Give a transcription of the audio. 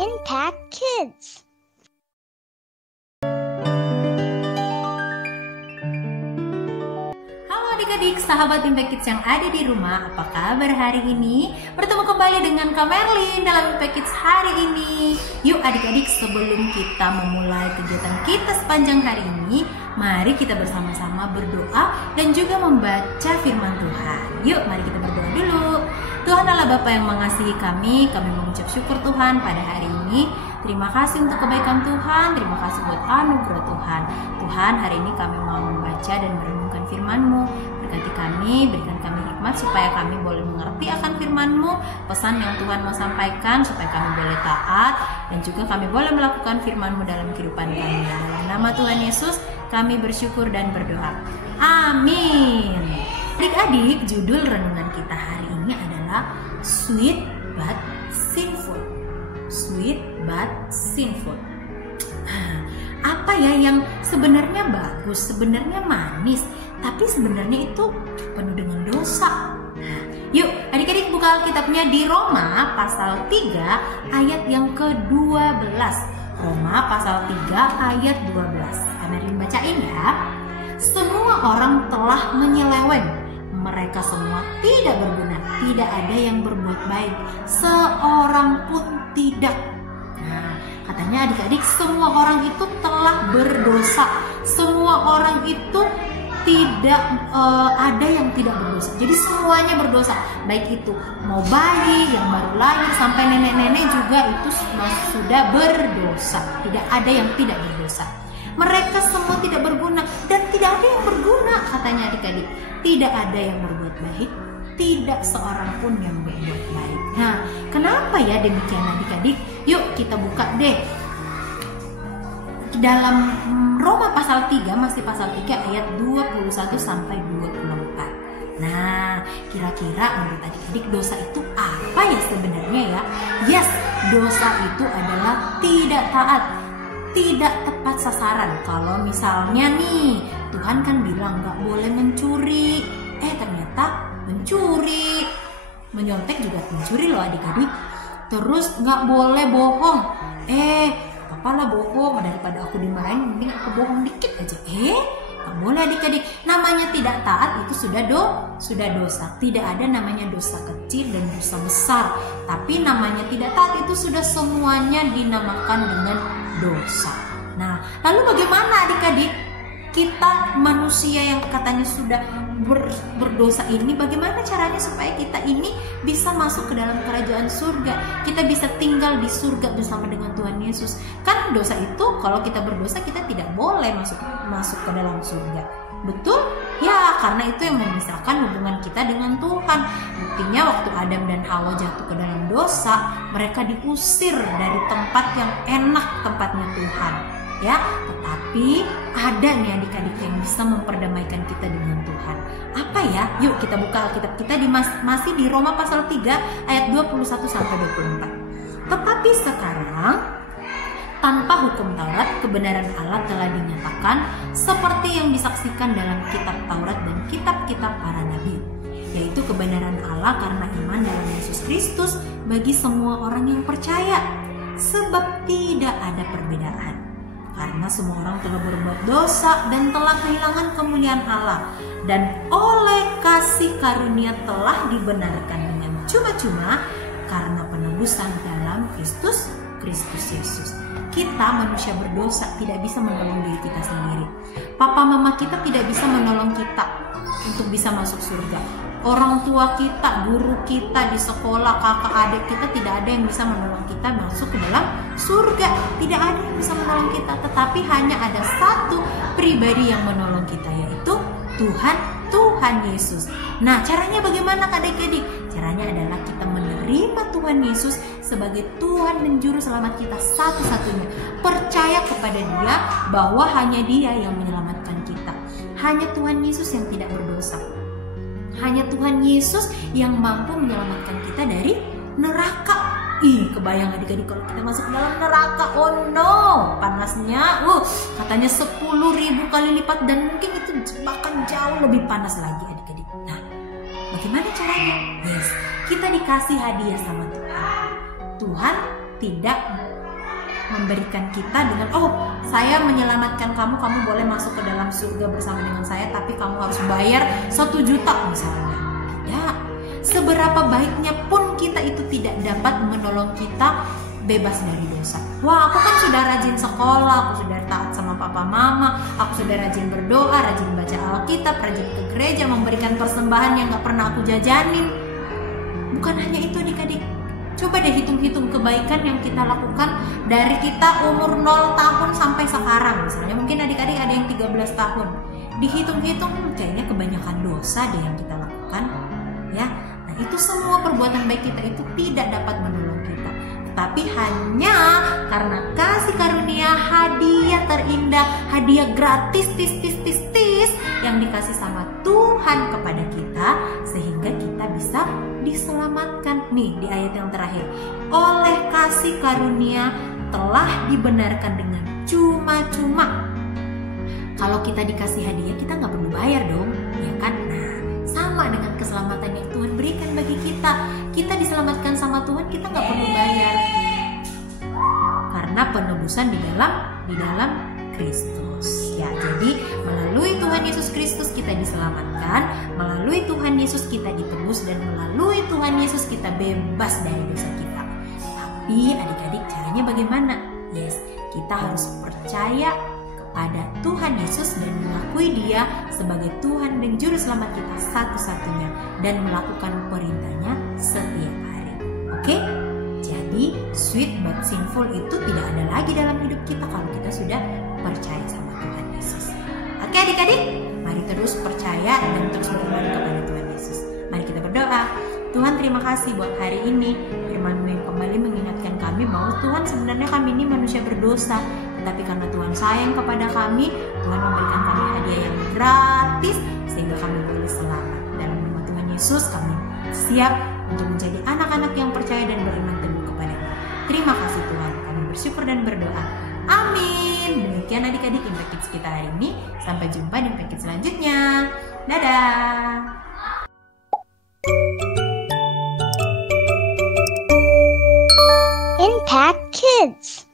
Impact Kids. Halo adik-adik, sahabat Impact Kids yang ada di rumah, apa kabar hari ini? Bertemu kembali dengan Kak Merlin dalam Impact Kids hari ini. Yuk adik-adik, sebelum kita memulai kegiatan kita sepanjang hari ini, mari kita bersama-sama berdoa dan juga membaca firman Tuhan. Yuk, mari kita berdoa dulu. Tuhan Allah Bapa yang mengasihi kami mengucap syukur Tuhan pada hari ini. Terima kasih untuk kebaikan Tuhan, terima kasih buat anugerah Tuhan. Tuhan, hari ini kami mau membaca dan merenungkan firman-Mu. Berkati kami, berikan kami hikmat supaya kami boleh mengerti akan firman-Mu, pesan yang Tuhan mau sampaikan supaya kami boleh taat, dan juga kami boleh melakukan firman-Mu dalam kehidupan kami. Dalam nama Tuhan Yesus, kami bersyukur dan berdoa. Amin. Adik-adik, judul renungan kita hari ini adalah Sweet but Sinful. Sweet but sinful. Apa ya yang sebenarnya bagus, sebenarnya manis, tapi sebenarnya itu penuh dengan dosa. Yuk adik-adik buka Alkitabnya di Roma pasal 3 ayat yang ke-12. Roma pasal 3 ayat 12. Kamarin bacain ya. Semua orang telah menyeleweng, mereka semua tidak berguna, tidak ada yang berbuat baik, seorang pun tidak. Nah, katanya adik-adik, semua orang itu telah berdosa. Semua orang itu tidak ada yang tidak berdosa. Jadi semuanya berdosa. Baik itu mau bayi yang baru lahir sampai nenek-nenek juga itu sudah berdosa. Tidak ada yang tidak berdosa. Mereka semua tidak berguna dan tidak ada yang berguna, katanya adik-adik. Tidak ada yang berbuat baik, tidak seorang pun yang berbuat baik. Nah, kenapa ya demikian adik-adik? Yuk kita buka deh dalam Roma pasal 3, masih pasal 3 ayat 21 sampai 24. Nah, kira-kira menurut adik-adik dosa itu apa ya sebenarnya ya? Yes, dosa itu adalah tidak taat, tidak tepat sasaran. Kalau misalnya nih, Tuhan kan bilang gak boleh mencuri, ternyata mencuri. Menyontek juga mencuri loh adik-adik. Terus gak boleh bohong, apalah bohong, daripada aku dimarahin mending aku bohong dikit aja. Gak boleh adik-adik. Namanya tidak taat itu sudah dosa. Tidak ada namanya dosa kecil dan dosa besar, tapi namanya tidak taat itu sudah semuanya dinamakan dengan dosa. Nah, lalu bagaimana adik-adik? Kita manusia yang katanya sudah berdosa ini, bagaimana caranya supaya kita ini bisa masuk ke dalam kerajaan surga? Kita bisa tinggal di surga bersama dengan Tuhan Yesus. Kan dosa itu, kalau kita berdosa kita tidak boleh masuk ke dalam surga. Betul? Ya, karena itu yang memisahkan hubungan kita dengan Tuhan. Buktinya waktu Adam dan Hawa jatuh ke dalam dosa, mereka diusir dari tempat yang enak, tempatnya Tuhan. Ya, tetapi ada nih adik-adik yang bisa memperdamaikan kita dengan Tuhan. Apa ya? Yuk kita buka Alkitab kita masih di Roma pasal 3 ayat 21 sampai 24. Tetapi sekarang tanpa hukum Taurat, kebenaran Allah telah dinyatakan seperti yang disaksikan dalam kitab Taurat dan kitab-kitab para nabi, yaitu kebenaran Allah karena iman dalam Yesus Kristus bagi semua orang yang percaya. Sebab tidak ada perbedaan, karena semua orang telah berbuat dosa dan telah kehilangan kemuliaan Allah, dan oleh kasih karunia telah dibenarkan dengan cuma-cuma karena penebusan dalam Kristus Yesus. Kita manusia berdosa tidak bisa menolong diri kita sendiri. Papa mama kita tidak bisa menolong kita untuk bisa masuk surga. Orang tua kita, guru kita di sekolah, kakak adik kita, tidak ada yang bisa menolong kita masuk ke dalam surga. Tidak ada yang bisa menolong kita, tetapi hanya ada satu pribadi yang menolong kita, yaitu Tuhan Yesus. Nah, caranya bagaimana adik-adik? Caranya adalah kita menerima Tuhan Yesus sebagai Tuhan dan Juru Selamat kita satu-satunya. Percaya kepada Dia bahwa hanya Dia yang menyelamatkan kita. Hanya Tuhan Yesus yang tidak berdosa. Hanya Tuhan Yesus yang mampu menyelamatkan kita dari neraka. Kebayang adik-adik kalau kita masuk ke dalam neraka. Oh no, panasnya katanya 10.000 kali lipat, dan mungkin itu bahkan jauh lebih panas lagi adik-adik. Nah, bagaimana caranya? Yes, kita dikasih hadiah sama Tuhan. Tuhan tidak memberikan kita dengan, oh saya menyelamatkan kamu, kamu boleh masuk ke dalam surga bersama dengan saya, tapi kamu harus bayar 1 juta misalnya. Tidak. Seberapa baiknya pun kita itu tidak dapat menolong kita bebas dari dosa. Wah, aku kan sudah rajin sekolah, aku sudah taat sama papa mama, aku sudah rajin berdoa, rajin baca Alkitab, rajin ke gereja, memberikan persembahan yang gak pernah aku jajanin. Bukan hanya itu adik-adik. Coba deh hitung-hitung kebaikan yang kita lakukan dari kita umur 0 tahun sampai sekarang. Misalnya mungkin adik-adik ada yang 13 tahun. Dihitung-hitung kayaknya kebanyakan dosa deh yang kita lakukan. Ya, nah itu semua perbuatan baik kita itu tidak dapat menolong kita. Tapi hanya karena kasih karunia, hadiah terindah, hadiah gratis, tis yang dikasih sama Tuhan kepada kita, sehingga kita bisa diselamatkan. Nih di ayat yang terakhir, oleh kasih karunia telah dibenarkan dengan cuma-cuma. Kalau kita dikasih hadiah, kita nggak perlu bayar dong, ya kan? Nah, sama dengan keselamatan yang Tuhan berikan bagi kita. Kita diselamatkan sama Tuhan, kita nggak perlu bayar. Karena penebusan di dalam Kristus. Ya, jadi melalui Tuhan Yesus Kristus kita diselamatkan, melalui Tuhan Yesus kita ditebus, dan melalui Tuhan Yesus kita bebas dari dosa kita. Tapi adik-adik, caranya bagaimana? Yes, kita harus percaya kepada Tuhan Yesus dan mengakui Dia sebagai Tuhan dan Juru Selamat kita satu-satunya, dan melakukan perintahnya setiap hari. Oke? Jadi sweet but sinful itu tidak ada lagi dalam hidup kita kalau kita sudah percaya sama Tuhan Yesus. Oke adik-adik, mari terus percaya dan terus beriman kepada Tuhan Yesus. Mari kita berdoa. Tuhan, terima kasih buat hari ini. Firman-Mu yang kembali mengingatkan kami bahwa Tuhan, sebenarnya kami ini manusia berdosa, tetapi karena Tuhan sayang kepada kami, Tuhan memberikan kami hadiah yang gratis sehingga kami boleh selamat. Dalam nama Tuhan Yesus kami siap untuk menjadi anak-anak yang percaya dan beriman teguh kepada-Mu. Terima kasih Tuhan, kami bersyukur dan berdoa. Amin. Demikian adik-adik Impact Kids kita hari ini. Sampai jumpa di Impact Kids selanjutnya. Dadah. Impact Kids.